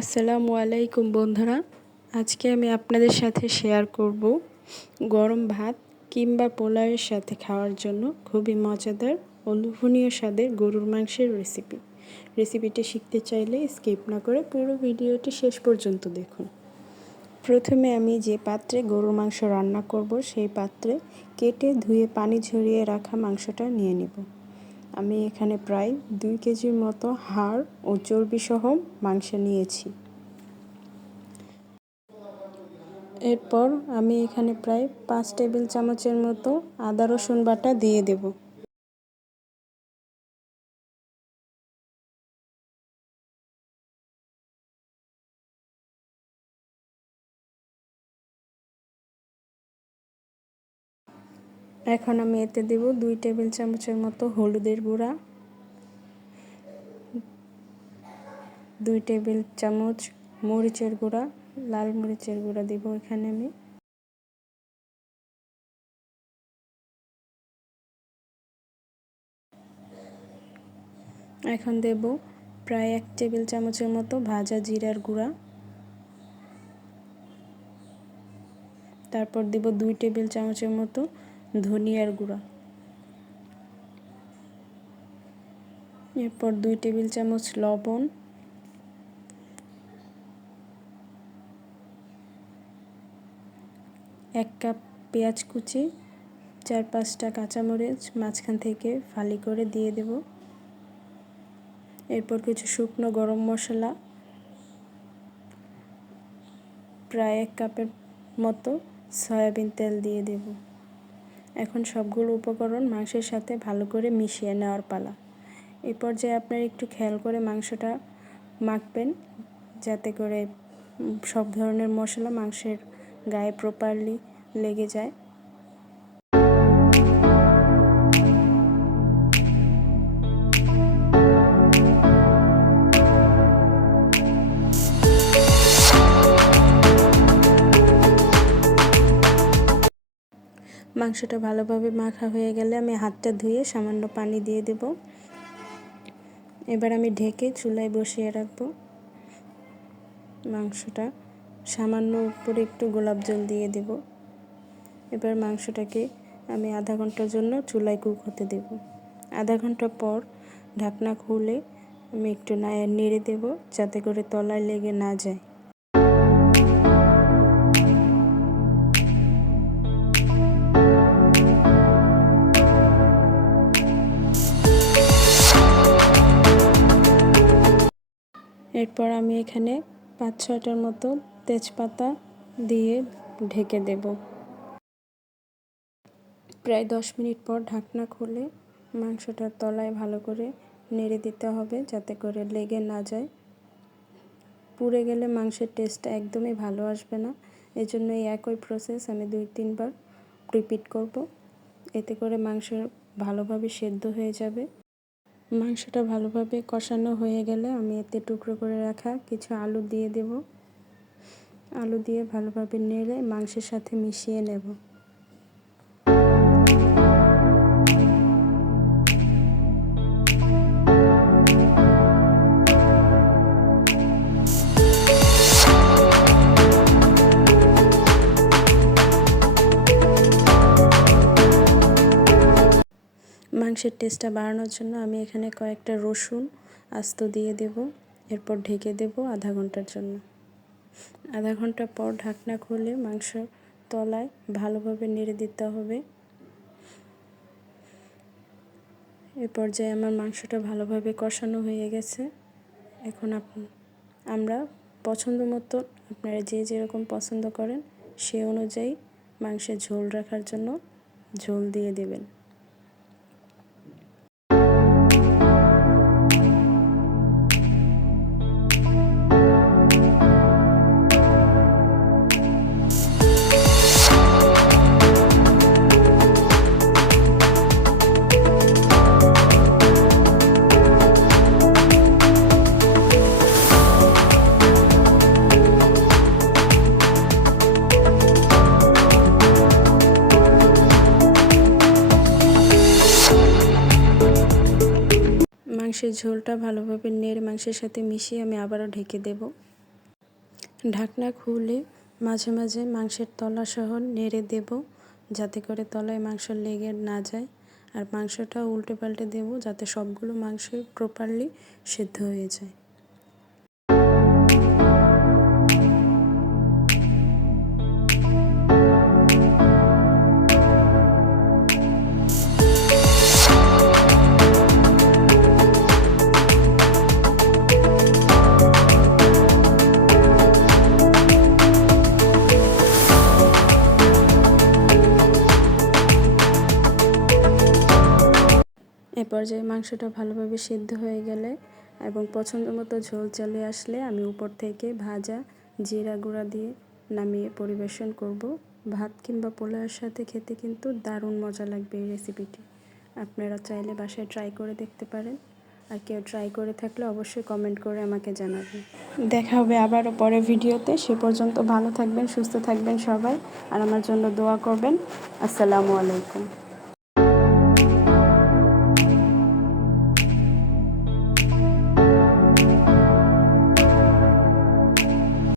আসসালামু আলাইকুম বন্ধুরা। আজকে আমি আপনাদের সাথে শেয়ার করব গরম ভাত কিংবা পোলাওয়ের সাথে খাওয়ার জন্য। খুবই মজাদার ও লোভনীয় স্বাদের গরুর মাংসের রেসিপি রেসিপিটি শিখতে চাইলে স্কিপ না করে পুরো ভিডিওটি শেষ পর্যন্ত দেখুন। প্রথমে আমি যে পাত্রে গরুর মাংস রান্না করব, সেই পাত্রে কেটে ধুয়ে পানি ঝরিয়ে রাখা মাংসটা নিয়ে নেব। আমি এখানে প্রায় দুই কেজির মতো হাড় ও চর্বি সহ মাংস নিয়েছি। এরপর আমি এখানে প্রায় পাঁচ টেবিল চামচের মতো আদা রসুন বাটা দিয়ে দেব। এখন আমি এতে দেব দুই টেবিল চামচের মতো হলুদের গুঁড়া, দুই টেবিল চামচ মরিচের গুঁড়া, লাল মরিচের গুঁড়া দিব এখানে আমি। এখন দেব প্রায় এক টেবিল চামচের মতো ভাজা জিরার গুঁড়া। তারপর দেব দুই টেবিল চামচের মতো ধনিয়ার গুঁড়া। এরপর দুই টেবিল চামচ লবণ। এক কাপ পেঁয়াজ কুচি। চার পাঁচটা কাঁচামরিচ মাঝখান থেকে ফালি করে দিয়ে দেব। এরপর কিছু শুকনো গরম মশলা। প্রায় এক কাপের মতো সয়াবিন তেল দিয়ে দেব। এখন সবগুলো উপকরণ মাংসের সাথে ভালো করে মিশিয়ে নেওয়ার পালা। এই পর্যায়ে আপনার একটু খেয়াল করে মাংসটা মাখবেন, যাতে করে সব ধরনের মশলা মাংসের গায়ে প্রপারলি লেগে যায়। মাংসটা ভালোভাবে মাখা হয়ে গেলে আমি হাতটা ধুয়ে সামান্য পানি দিয়ে দেব। এবার আমি ঢেকে চুলায় বসিয়ে রাখব মাংসটা। সামান্য উপরে একটু গোলাপ জল দিয়ে দেব। এবার মাংসটাকে আমি আধা ঘণ্টার জন্য চুলায় কুক হতে দেব। আধা ঘণ্টা পর ঢাকনা খুলে আমি একটু নেড়ে দেব যাতে করে তলায় লেগে না যায়। এরপর আমি এখানে পাঁচ ছয়টার মতো তেজপাতা দিয়ে ঢেকে দেব। প্রায় দশ মিনিট পর ঢাকনা খুলে মাংসটার তলায় ভালো করে নেড়ে দিতে হবে যাতে করে লেগে না যায়। পুড়ে গেলে মাংসের টেস্টটা একদমই ভালো আসবে না। এজন্য এই একই প্রসেস আমি দুই তিনবার রিপিট করব। এতে করে মাংস ভালোভাবে সেদ্ধ হয়ে যাবে। মাংসটা ভালোভাবে কষানো হয়ে গেলে আমি এতে টুকরো করে রাখা কিছু আলু দিয়ে দেব। আলু দিয়ে ভালোভাবে নেড়ে মাংসের সাথে মিশিয়ে নেব। মাংসের টেস্টটা বাড়ানোর জন্য আমি এখানে কয়েকটা রসুন আস্ত দিয়ে দেব। এরপর ঢেকে দেব আধা ঘণ্টার জন্য। আধা ঘণ্টা পর ঢাকনা খুলে মাংস তলায় ভালোভাবে নেড়ে দিতে হবে। এ পর্যায়ে আমার মাংসটা ভালোভাবে কষানো হয়ে গেছে। এখন আমরা পছন্দ মতো আপনারা যে যেরকম পছন্দ করেন, সে অনুযায়ী মাংসের ঝোল রাখার জন্য ঝোল দিয়ে দেবেন। মাংসের ঝোলটা ভালোভাবে নেড়ে মাংসের সাথে মিশিয়ে আমি আবারও ঢেকে দেব। ঢাকনা খুলে মাঝে মাঝে মাংসের তলা সহ নেড়ে দেব যাতে করে তলায় মাংস লেগে না যায়। আর মাংসটা উল্টে পাল্টে দেবো যাতে সবগুলো মাংসই প্রপারলি সেদ্ধ হয়ে যায়। পর্যায়ে মাংসটা ভালোভাবে সিদ্ধ হয়ে গেলে এবং পছন্দ মতো ঝোল চলে আসলে আমি উপর থেকে ভাজা জিরা গুঁড়া দিয়ে নামিয়ে পরিবেশন করব। ভাত কিংবা পোলাওয়ের সাথে খেতে কিন্তু দারুণ মজা লাগবে এই রেসিপিটি আপনারা চাইলে বাসায় ট্রাই করে দেখতে পারেন। আর কেউ ট্রাই করে থাকলে অবশ্যই কমেন্ট করে আমাকে জানাবেন। দেখা হবে আবারও পরে ভিডিওতে। সে পর্যন্ত ভালো থাকবেন, সুস্থ থাকবেন সবাই। আর আমার জন্য দোয়া করবেন। আসসালামু আলাইকুম।